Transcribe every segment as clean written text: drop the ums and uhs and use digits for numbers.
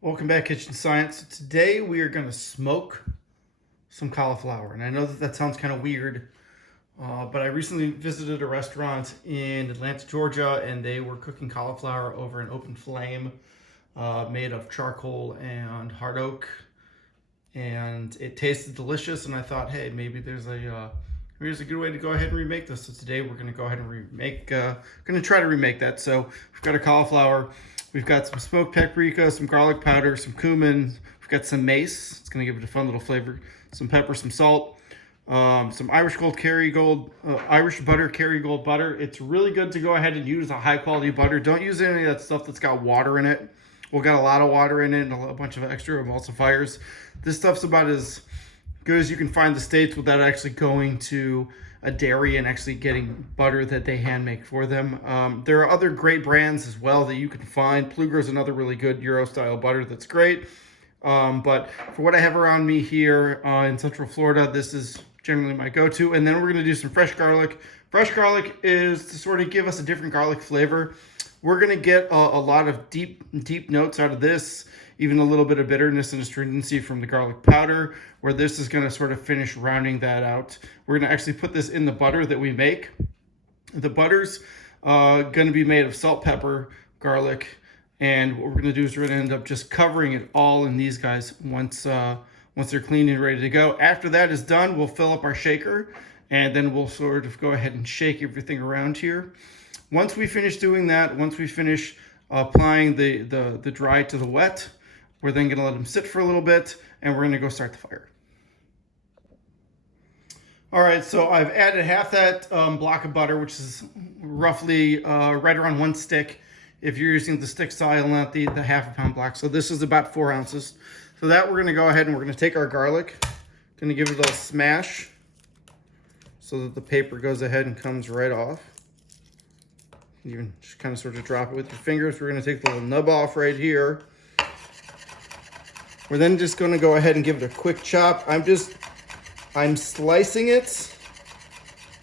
Welcome back, Kitchen Science. Today we are going to smoke some cauliflower. And I know that sounds kind of weird, but I recently visited a restaurant in Atlanta, Georgia, and they were cooking cauliflower over an open flame made of charcoal and hard oak. And it tasted delicious, and I thought, hey, maybe there's a good way to go ahead and remake this. So today we're going to go ahead and going to try to remake that. So we've got our cauliflower. We've got some smoked paprika, some garlic powder, some cumin. We've got some mace. It's going to give it a fun little flavor. Some pepper, some salt, some Irish butter Kerrygold butter. It's really good to go ahead and use a high quality butter. Don't use any of that stuff that's got water in it. We've got a lot of water in it and a bunch of extra emulsifiers. This stuff's about as good as you can find in the States without actually going to a dairy and actually getting butter that they hand make for them. There are other great brands as well that you can find. Pluger is another really good Euro style butter that's great. But for what I have around me here in Central Florida, this is generally my go-to. And then we're going to do some fresh garlic. Fresh garlic is to sort of give us a different garlic flavor. We're going to get a lot of deep notes out of this, even a little bit of bitterness and astringency from the garlic powder, where this is going to sort of finish rounding that out. We're going to actually put this in the butter that we make. The butter's going to be made of salt, pepper, garlic, and what we're going to do is we're going to end up just covering it all in these guys once they're clean and ready to go. After that is done, we'll fill up our shaker, and then we'll sort of go ahead and shake everything around here. Once we finish doing that, once we finish applying the dry to the wet, we're then going to let them sit for a little bit, and we're going to go start the fire. All right, so I've added half that block of butter, which is roughly right around 1 stick if you're using the stick style, not the half a pound block. So this is about 4 ounces. So that we're going to go ahead and we're going to take our garlic, going to give it a little smash so that the paper goes ahead and comes right off. You can just kind of sort of drop it with your fingers. We're going to take the little nub off right here. We're then just going to go ahead and give it a quick chop. I'm slicing it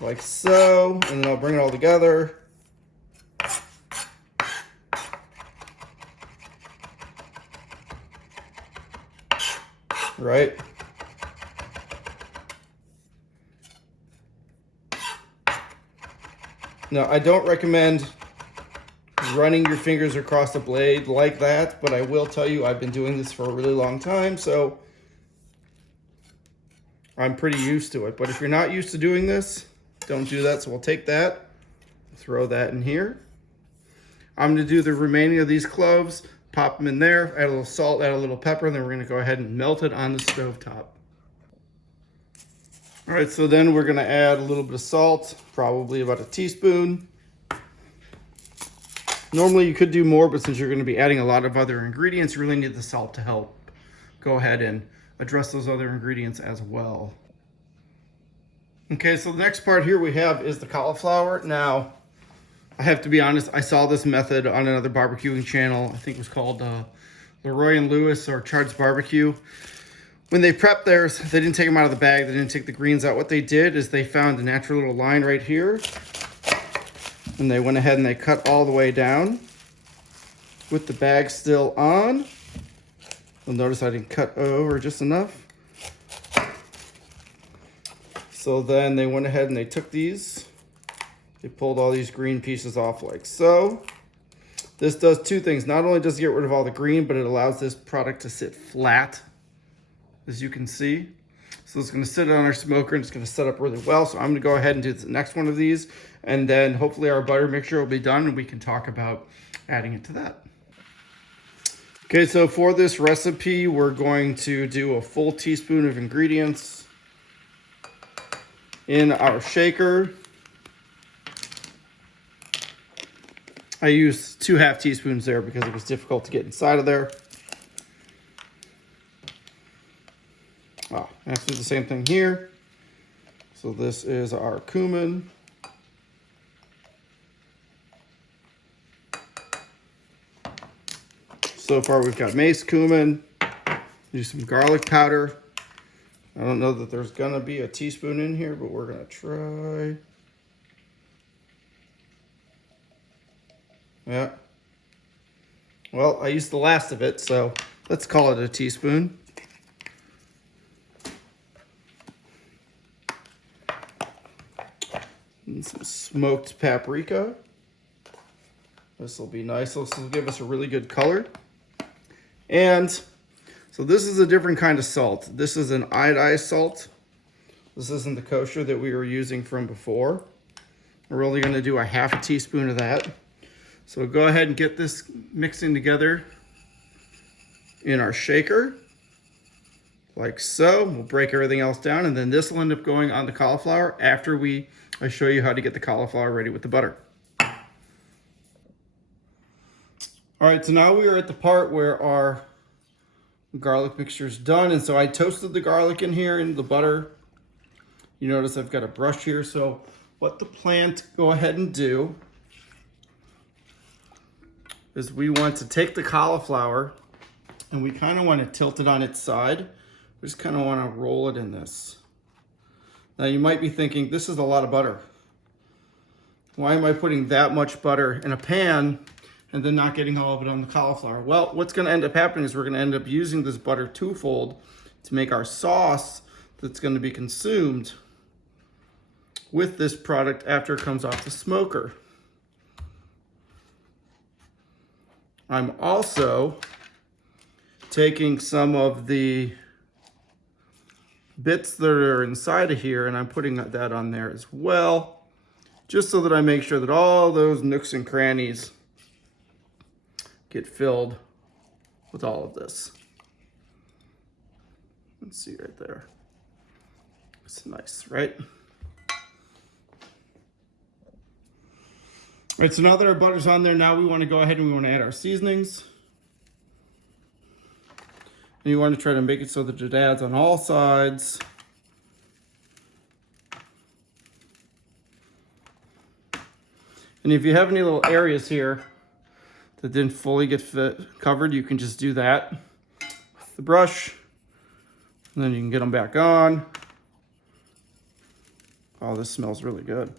like so, and then I'll bring it all together. Right. Now, I don't recommend running your fingers across the blade like that, but I will tell you I've been doing this for a really long time, so I'm pretty used to it. But if you're not used to doing this, don't do that. So we'll take that, throw that in here. I'm going to do the remaining of these cloves, pop them in there, add a little salt, add a little pepper, and then we're going to go ahead and melt it on the stove top. All right, so then we're going to add a little bit of salt, probably about a teaspoon. Normally you could do more, but since you're going to be adding a lot of other ingredients, you really need the salt to help go ahead and address those other ingredients as well. Okay, so the next part here we have is the cauliflower. Now, I have to be honest, I saw this method on another barbecuing channel. I think it was called Leroy and Lewis or Chard's Barbecue. When they prepped theirs, they didn't take them out of the bag. They didn't take the greens out. What they did is they found a natural little line right here, and they went ahead and they cut all the way down with the bag still on. You'll notice I didn't cut over just enough. So then they went ahead and they took these. They pulled all these green pieces off like so. This does two things. Not only does it get rid of all the green, but it allows this product to sit flat, as you can see. So it's going to sit on our smoker and it's going to set up really well. So I'm going to go ahead and do the next one of these. And then hopefully our butter mixture will be done and we can talk about adding it to that. Okay, so for this recipe, we're going to do a full teaspoon of ingredients in our shaker. I used 2 half teaspoons there because it was difficult to get inside of there. I have to do the same thing here. So this is our cumin. So far we've got mace, cumin, do some garlic powder. I don't know that there's gonna be a teaspoon in here, but we're gonna try. Yeah. Well, I used the last of it, so Let's call it a teaspoon. And some smoked paprika. This will be nice. This will give us a really good color. And so this is a different kind of salt. This is an iodized salt. This isn't the kosher that we were using from before. We're only going to do a half a teaspoon of that. So go ahead and get this mixing together in our shaker, like so. We'll break everything else down, and then this will end up going on the cauliflower after I show you how to get the cauliflower ready with the butter. All right, so now we are at the part where our garlic mixture is done, and so I toasted the garlic in here in the butter. You notice I've got a brush here, so what the plan to go ahead and do is we want to take the cauliflower and we kind of want to tilt it on its side. We just kind of want to roll it in this. Now you might be thinking, this is a lot of butter. Why am I putting that much butter in a pan and then not getting all of it on the cauliflower? Well, what's going to end up happening is we're going to end up using this butter twofold to make our sauce that's going to be consumed with this product after it comes off the smoker. I'm also taking some of the bits that are inside of here and I'm putting that on there as well, just so that I make sure that all those nooks and crannies get filled with all of this. Let's see right there. It's nice, right? All right, so now that our butter's on there, now we want to go ahead and we want to add our seasonings. And you want to try to make it so that it adds on all sides. And if you have any little areas here that didn't fully get covered, you can just do that with the brush. And then you can get them back on. Oh, this smells really good.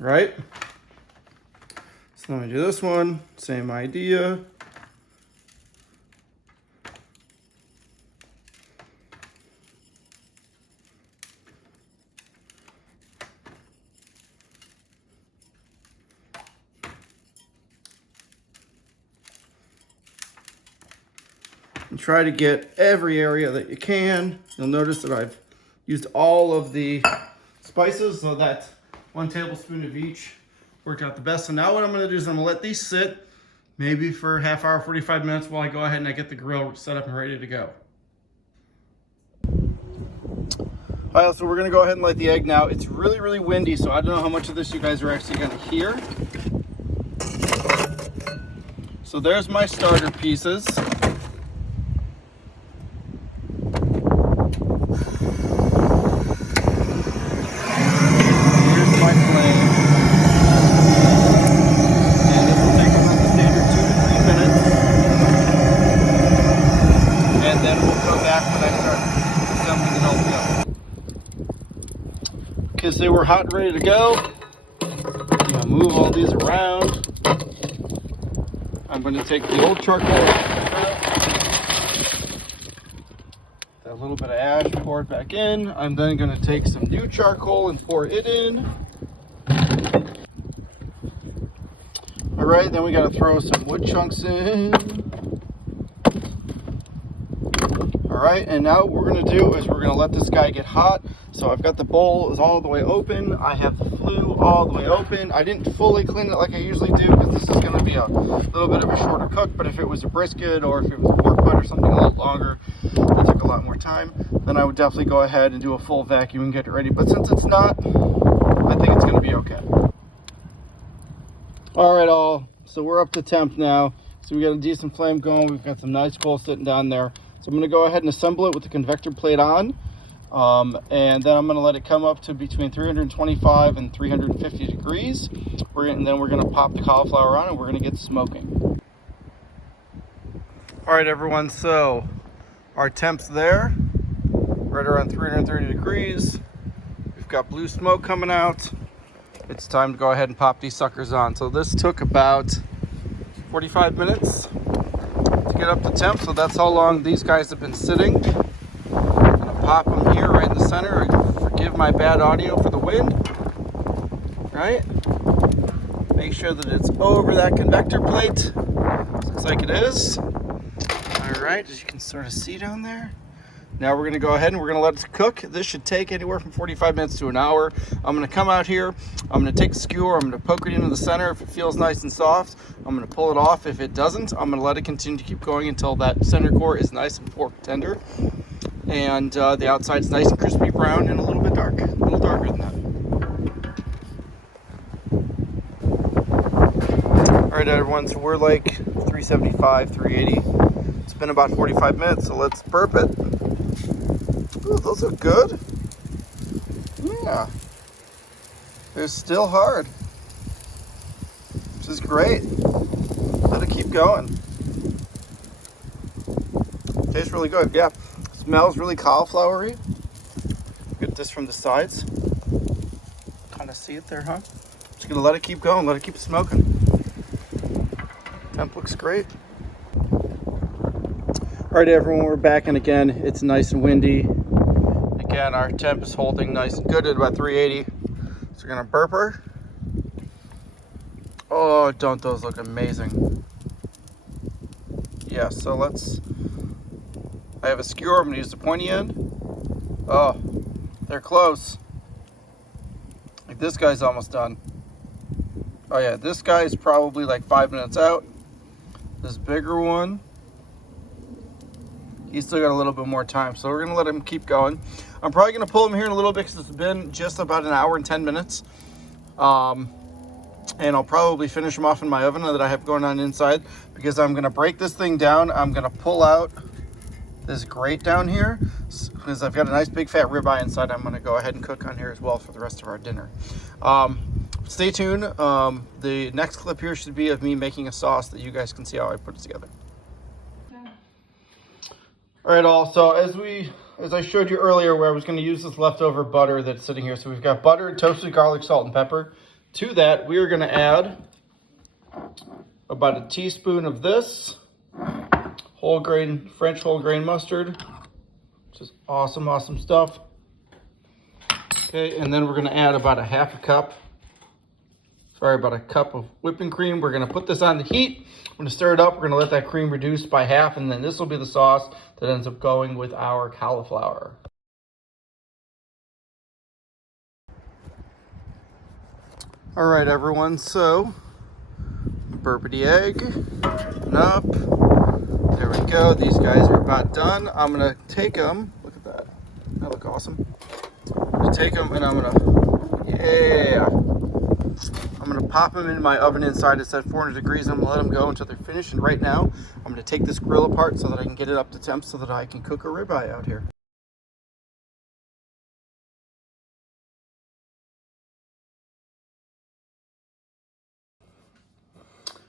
Right? So let me do this one, same idea. And try to get every area that you can. You'll notice that I've used all of the spices, so that 1 tablespoon of each worked out the best. So now what I'm going to do is I'm going to let these sit maybe for a half hour, 45 minutes while I go ahead and I get the grill set up and ready to go. All right, so we're going to go ahead and light the egg now. It's really, really windy, so I don't know how much of this you guys are actually going to hear. So there's my starter pieces. Because they were hot and ready to go. I'm going to move all these around. I'm going to take the old charcoal, that little bit of ash, pour it back in. I'm then going to take some new charcoal and pour it in. All right, then we got to throw some wood chunks in. All right, and now what we're going to do is we're going to let this guy get hot. So I've got the bowl is all the way open. I have the flue all the way open. I didn't fully clean it like I usually do because this is going to be a little bit of a shorter cook. But if it was a brisket or if it was a pork butt or something a little longer that took a lot more time, then I would definitely go ahead and do a full vacuum and get it ready. But since it's not, I think it's going to be okay. All right, so we're up to temp now. So we got a decent flame going. We've got some nice coal sitting down there. So I'm going to go ahead and assemble it with the convector plate on. And then I'm going to let it come up to between 325 and 350 degrees. And then we're going to pop the cauliflower on and we're going to get smoking. All right, everyone, so our temp's there, right around 330 degrees. We've got blue smoke coming out. It's time to go ahead and pop these suckers on. So this took about 45 minutes to get up to temp. So that's how long these guys have been sitting. I'm gonna pop them here right in the center. Forgive my bad audio for the wind. Right? Make sure that it's over that convector plate. Looks like it is. All right, as you can sort of see down there. Now we're gonna go ahead and we're gonna let it cook. This should take anywhere from 45 minutes to an hour. I'm gonna come out here, I'm gonna take the skewer, I'm gonna poke it into the center. If it feels nice and soft, I'm gonna pull it off. If it doesn't, I'm gonna let it continue to keep going until that center core is nice and fork tender. And the outside's nice and crispy brown and a little bit dark, a little darker than that. All right, everyone, so we're like 375, 380. It's been about 45 minutes, so let's burp it. Ooh, those look good. Yeah. They're still hard, which is great. Let it keep going. Tastes really good, yeah. Smells really cauliflowery. Get this from the sides. Kind of see it there, huh? Just gonna let it keep going, let it keep smoking. Temp looks great. All right, everyone, we're back, and again, it's nice and windy. Again, our temp is holding nice and good at about 380. So we're gonna burp her. Oh, don't those look amazing? Yeah, so I have a skewer, I'm gonna use the pointy end. Oh, they're close. Like this guy's almost done. Oh yeah, this guy is probably like 5 minutes out. This bigger one, he's still got a little bit more time, so we're gonna let him keep going. I'm probably gonna pull him here in a little bit because it's been just about an hour and 10 minutes. And I'll probably finish him off in my oven that I have going on inside, because I'm gonna break this thing down. I'm gonna pull out this grate down here because I've got a nice big fat ribeye inside. I'm gonna go ahead and cook on here as well for the rest of our dinner. Stay tuned. The next clip here should be of me making a sauce that you guys can see how I put it together. All right, all. So as I showed you earlier, where I was going to use this leftover butter that's sitting here. So we've got butter, toasted garlic, salt, and pepper. To that, we are going to add about a teaspoon of this French whole grain mustard, which is awesome, awesome stuff. Okay, and then we're going to add about about a cup of whipping cream. We're going to put this on the heat. I'm going to stir it up. We're going to let that cream reduce by half, and then this will be the sauce that ends up going with our cauliflower. All right, everyone, so burpity egg, open up. There we go. These guys are about done. I'm going to take them. Look at that. That look awesome. I'm going to take them and I'm going to pop them in my oven inside. It's at 400 degrees. I'm going to let them go until they're finished. And right now, I'm going to take this grill apart so that I can get it up to temp so that I can cook a ribeye out here.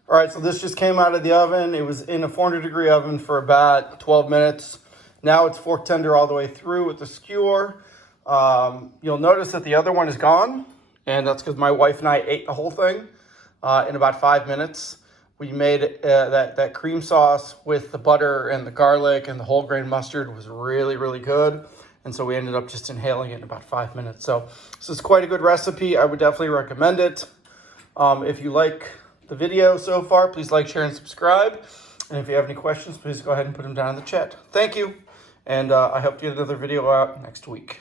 All right, so this just came out of the oven. It was in a 400 degree oven for about 12 minutes. Now it's fork tender all the way through with the skewer. You'll notice that the other one is gone, and that's because my wife and I ate the whole thing in about 5 minutes. We made that cream sauce with the butter and the garlic and the whole grain mustard was really, really good. And so we ended up just inhaling it in about 5 minutes. So this is quite a good recipe. I would definitely recommend it. If you like the video so far, please like, share, and subscribe. And if you have any questions, please go ahead and put them down in the chat. Thank you. And I hope to get another video out next week.